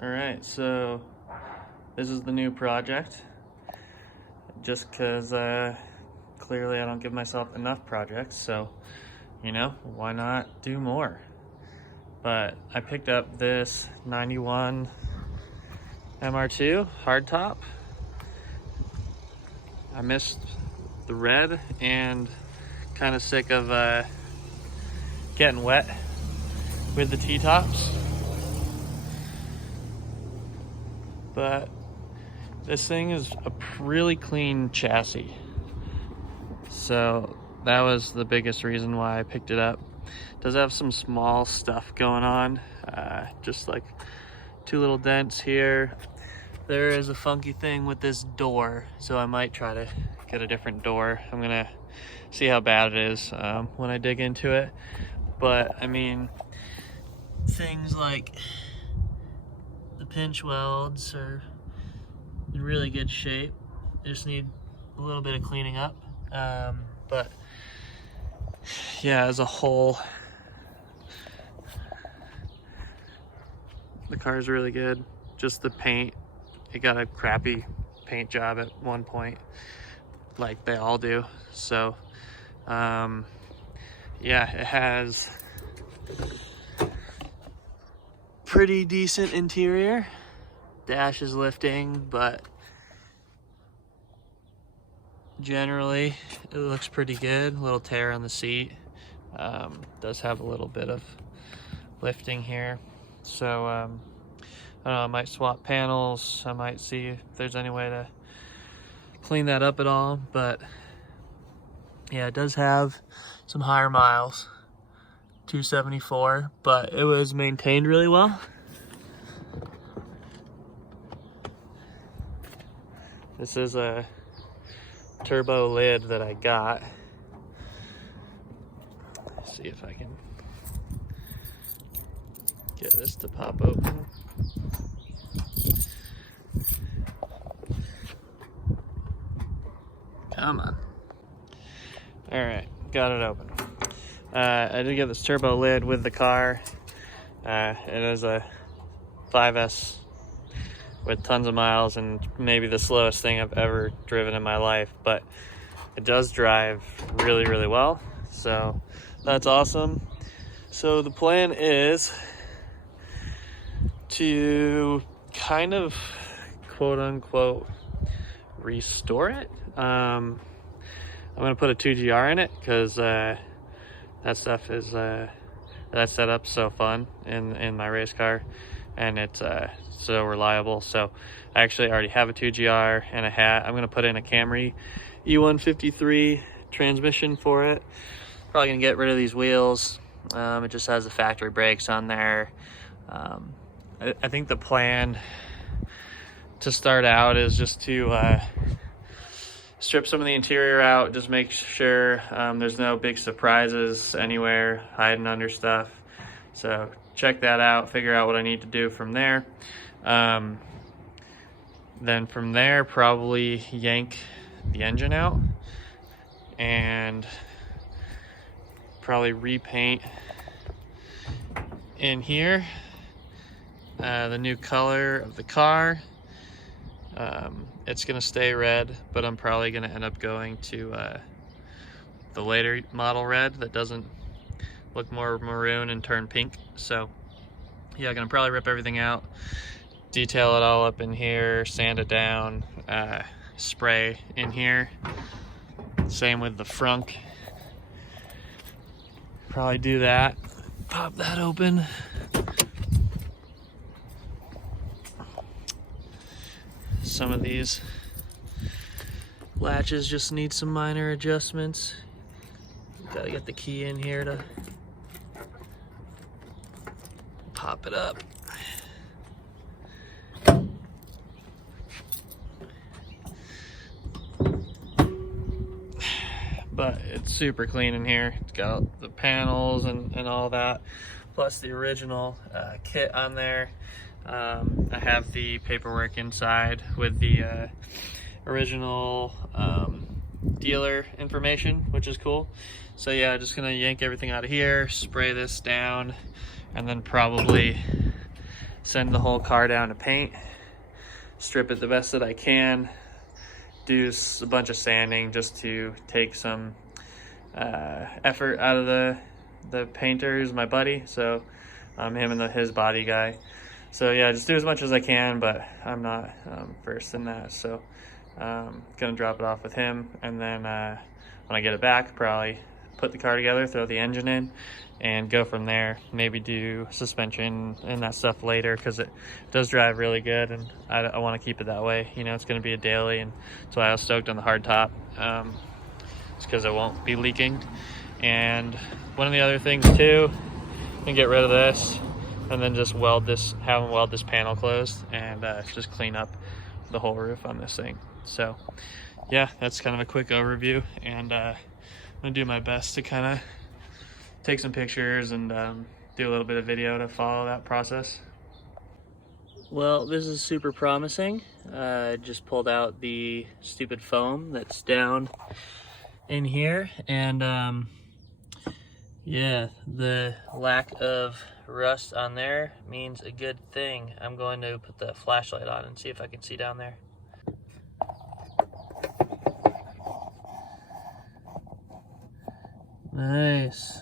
Alright, so this is the new project. Just because clearly I don't give myself enough projects, so you know, why not do more? But I picked up this 91 MR2 hardtop. I missed the red and kind of sick of getting wet with the T-tops. But this thing is a really clean chassis. So that was the biggest reason why I picked it up. It does have some small stuff going on, just like 2 little dents here. There is a funky thing with this door, so I might try to get a different door. I'm gonna see how bad it is when I dig into it. But I mean, things like the pinch welds are in really good shape. They just need a little bit of cleaning up. But yeah, as a whole, the car is really good. Just the paint, it got a crappy paint job at one point, like they all do. So yeah, it has pretty decent interior. Dash is lifting, but generally it looks pretty good. A little tear on the seat. Does have a little bit of lifting here. So I don't know, I might swap panels. I might see if there's any way to clean that up at all. But yeah, it does have some higher miles, 274, but it was maintained really well. This is a turbo lid that I got. Let's see if I can get this to pop open. Come on. All right, got it open. I did get this turbo lid with the car. It is a 5S with tons of miles and maybe the slowest thing I've ever driven in my life, but it does drive really, really well. So that's awesome. So the plan is to kind of quote unquote restore it. I'm gonna put a 2GR in it because that stuff is that setup's so fun in my race car, and it's so reliable. So I actually already have a 2GR and a hat. I'm gonna put in a Camry E153 transmission for it. Probably gonna get rid of these wheels. It just has the factory brakes on there. I think the plan to start out is just to strip some of the interior out, just make sure there's no big surprises anywhere hiding under stuff. So check that out, figure out what I need to do from there. Then from there, probably yank the engine out and probably repaint in here the new color of the car. It's gonna stay red, but I'm probably gonna end up going to the later model red that doesn't look more maroon and turn pink. So yeah, I'm gonna probably rip everything out, detail it all up in here, sand it down, spray in here. Same with the frunk. Probably do that. Pop that open. Some of these latches just need some minor adjustments. Gotta get the key in here to pop it up. But it's super clean in here. It's got the panels and all that, plus the original kit on there. I have the paperwork inside with the original dealer information, which is cool. So yeah, just gonna yank everything out of here, spray this down, and then probably send the whole car down to paint, strip it the best that I can, do a bunch of sanding just to take some effort out of the painter who's my buddy. So him and his body guy. So yeah, just do as much as I can, but I'm not versed in that. So gonna drop it off with him, and then when I get it back, probably put the car together, throw the engine in, and go from there. Maybe do suspension and that stuff later, because it does drive really good, and I want to keep it that way. You know, it's going to be a daily, and that's why I was stoked on the hard top. It's because it won't be leaking. And one of the other things too, I'm gonna get rid of this, and then just weld this panel closed, and just clean up the whole roof on this thing. So yeah, that's kind of a quick overview, and I'm gonna do my best to kind of take some pictures and do a little bit of video to follow that process. Well, this is super promising. I just pulled out the stupid foam that's down in here, and yeah, the lack of rust on there means a good thing. I'm going to put the flashlight on and see if I can see down there. Nice.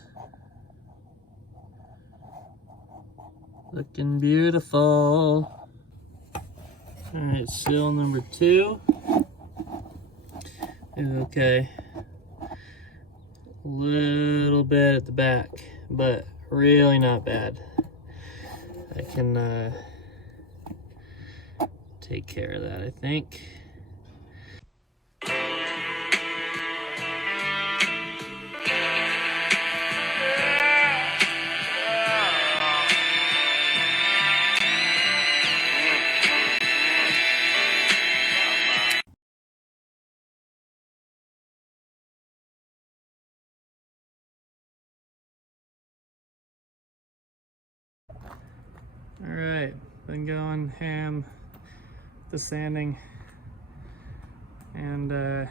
Looking beautiful. All right, seal number 2 is okay. A little bit at the back, but really not bad. I can take care of that, I think. All right, been going ham the sanding, and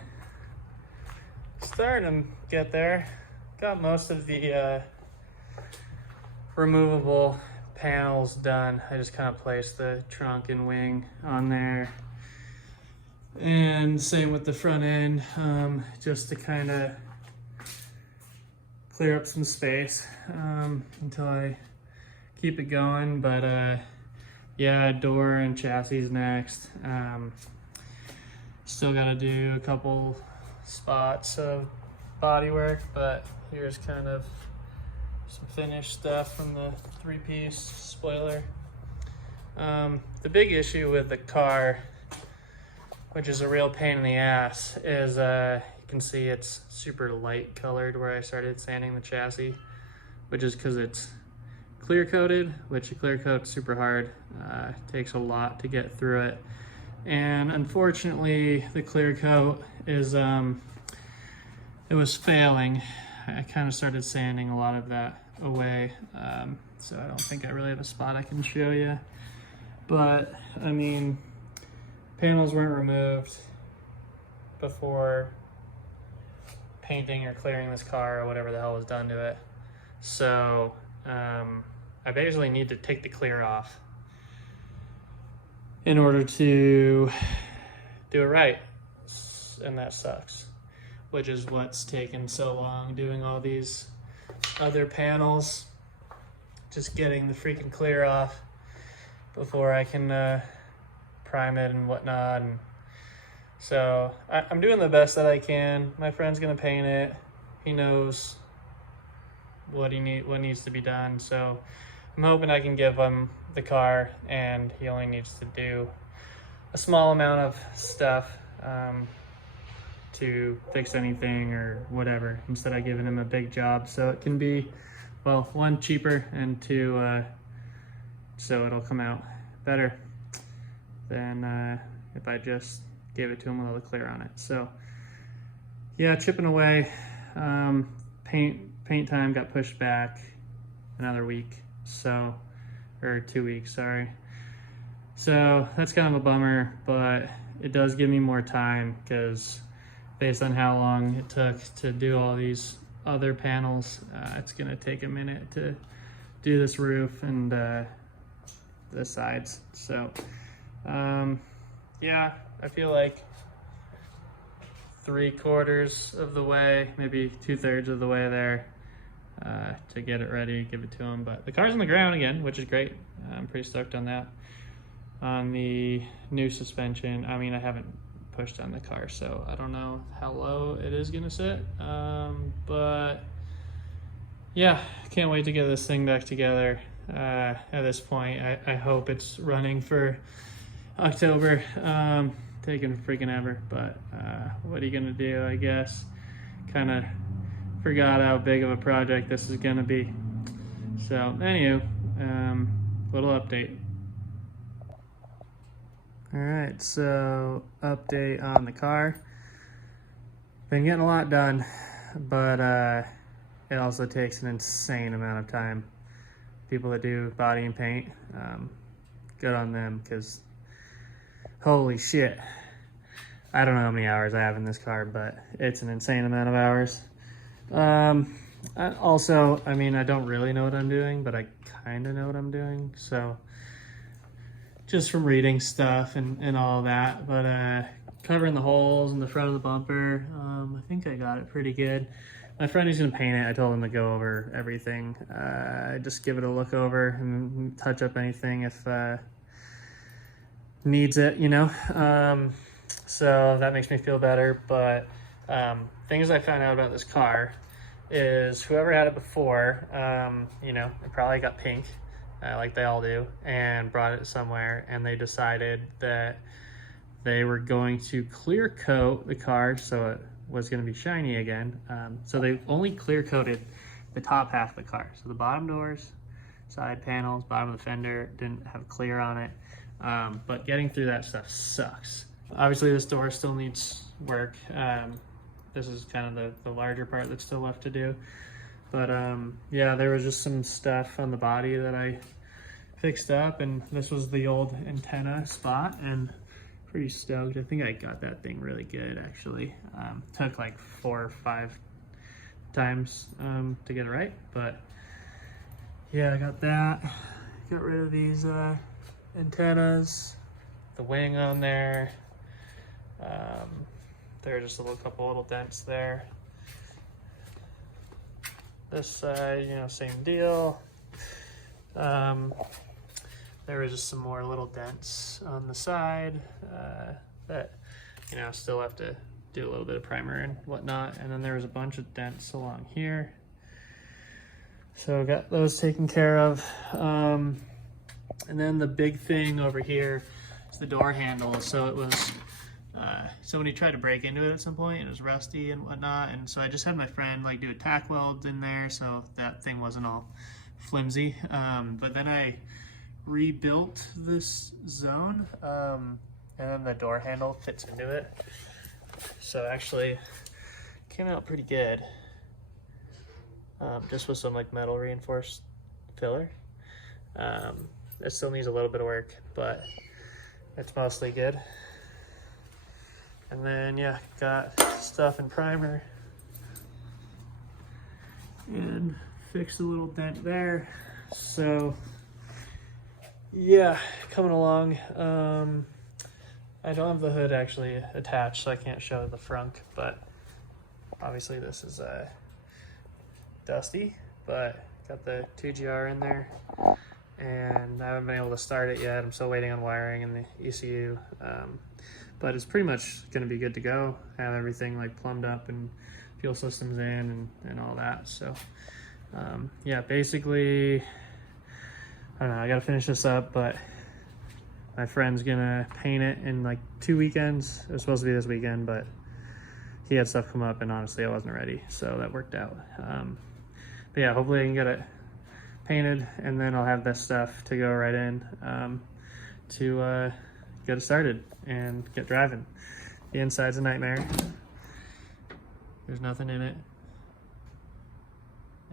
starting to get there. Got most of the removable panels done. I just kind of placed the trunk and wing on there, and same with the front end, just to kind of clear up some space until I keep it going. But yeah, door and chassis next. Still got to do a couple spots of body work, but here's kind of some finished stuff from the 3-piece spoiler. The big issue with the car, which is a real pain in the ass, is you can see it's super light colored where I started sanding the chassis, which is because it's clear coated, which a clear coat's super hard. Takes a lot to get through it, and unfortunately the clear coat is it was failing. I kind of started sanding a lot of that away, so I don't think I really have a spot I can show you. But I mean, panels weren't removed before painting or clearing this car or whatever the hell was done to it, so I basically need to take the clear off in order to do it right, and that sucks, which is what's taken so long, doing all these other panels, just getting the freaking clear off before I can prime it and whatnot. And so I'm doing the best that I can. My friend's gonna paint it. He knows what needs to be done, so I'm hoping I can give him the car, and he only needs to do a small amount of stuff to fix anything or whatever, instead of giving him a big job, so it can be, well, 1, cheaper, and 2, so it'll come out better than if I just gave it to him with all the clear on it. So yeah, chipping away. Paint time got pushed back another week, so, or 2 weeks, sorry. So that's kind of a bummer, but it does give me more time, because based on how long it took to do all these other panels, it's gonna take a minute to do this roof and the the sides. So yeah, I feel like 3/4 of the way, maybe 2/3 of the way there to get it ready, give it to him. But the car's on the ground again, which is great. I'm pretty stoked on that. On the new suspension, I mean, I haven't pushed on the car, so I don't know how low it is gonna sit, but yeah, can't wait to get this thing back together. At this point, I hope it's running for October. Taking freaking ever, but what are you gonna do, I guess. Kind of forgot how big of a project this is gonna be. So anywho, little update. All right, so update on the car. Been getting a lot done, but it also takes an insane amount of time. People that do body and paint, good on them, because holy shit. I don't know how many hours I have in this car, but it's an insane amount of hours. Also, I mean, I don't really know what I'm doing, but I kind of know what I'm doing, so just from reading stuff and all that. But covering the holes in the front of the bumper, I think I got it pretty good. My friend who's gonna paint it, I told him to go over everything. Just give it a look over and touch up anything if needs it, you know. So that makes me feel better. But things I found out about this car is whoever had it before, you know, it probably got pink, like they all do, and brought it somewhere, and they decided that they were going to clear coat the car so it was going to be shiny again. So they only clear coated the top half of the car. So the bottom doors, side panels, bottom of the fender didn't have clear on it. But getting through that stuff sucks. Obviously this door still needs work. This is kind of the larger part that's still left to do. But yeah, there was just some stuff on the body that I fixed up, and this was the old antenna spot, and pretty stoked. I think I got that thing really good, actually. Took like 4 or 5 times to get it right, but yeah, I got that. Got rid of these antennas, the wing on there. There are just a couple little dents there. This side, you know, same deal. There was just some more little dents on the side that, you know, still have to do a little bit of primer and whatnot. And then there was a bunch of dents along here. So got those taken care of. And then the big thing over here is the door handle. So it was, so when he tried to break into it at some point, it was rusty and whatnot. And so I just had my friend like do a tack weld in there so that thing wasn't all flimsy. But then I rebuilt this zone, and then the door handle fits into it. So actually came out pretty good. Just with some like metal reinforced filler. It still needs a little bit of work, but it's mostly good. And then yeah, got stuff in primer and fixed a little dent there. So yeah, coming along. I don't have the hood actually attached, so I can't show the frunk, but obviously this is dusty, but got the 2GR in there, and I haven't been able to start it yet. I'm still waiting on wiring and the ECU, but it's pretty much going to be good to go. Have everything like plumbed up and fuel systems in and all that. So yeah, basically, I don't know, I got to finish this up, but my friend's gonna paint it in like 2 weekends. It was supposed to be this weekend, but he had stuff come up, and honestly I wasn't ready, so that worked out. But yeah, hopefully I can get it painted, and then I'll have this stuff to go right in to get it started and get driving. The inside's a nightmare. There's nothing in it,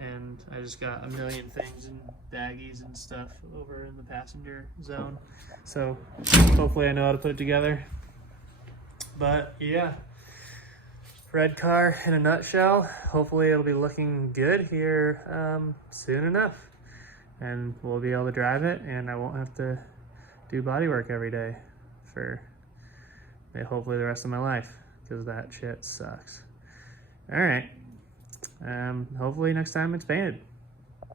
and I just got a million things in baggies and stuff over in the passenger zone, so hopefully I know how to put it together. But yeah, red car in a nutshell. Hopefully it'll be looking good here soon enough. and we'll be able to drive it, and I won't have to do body work every day for hopefully the rest of my life, because that shit sucks. All right. Hopefully next time it's painted.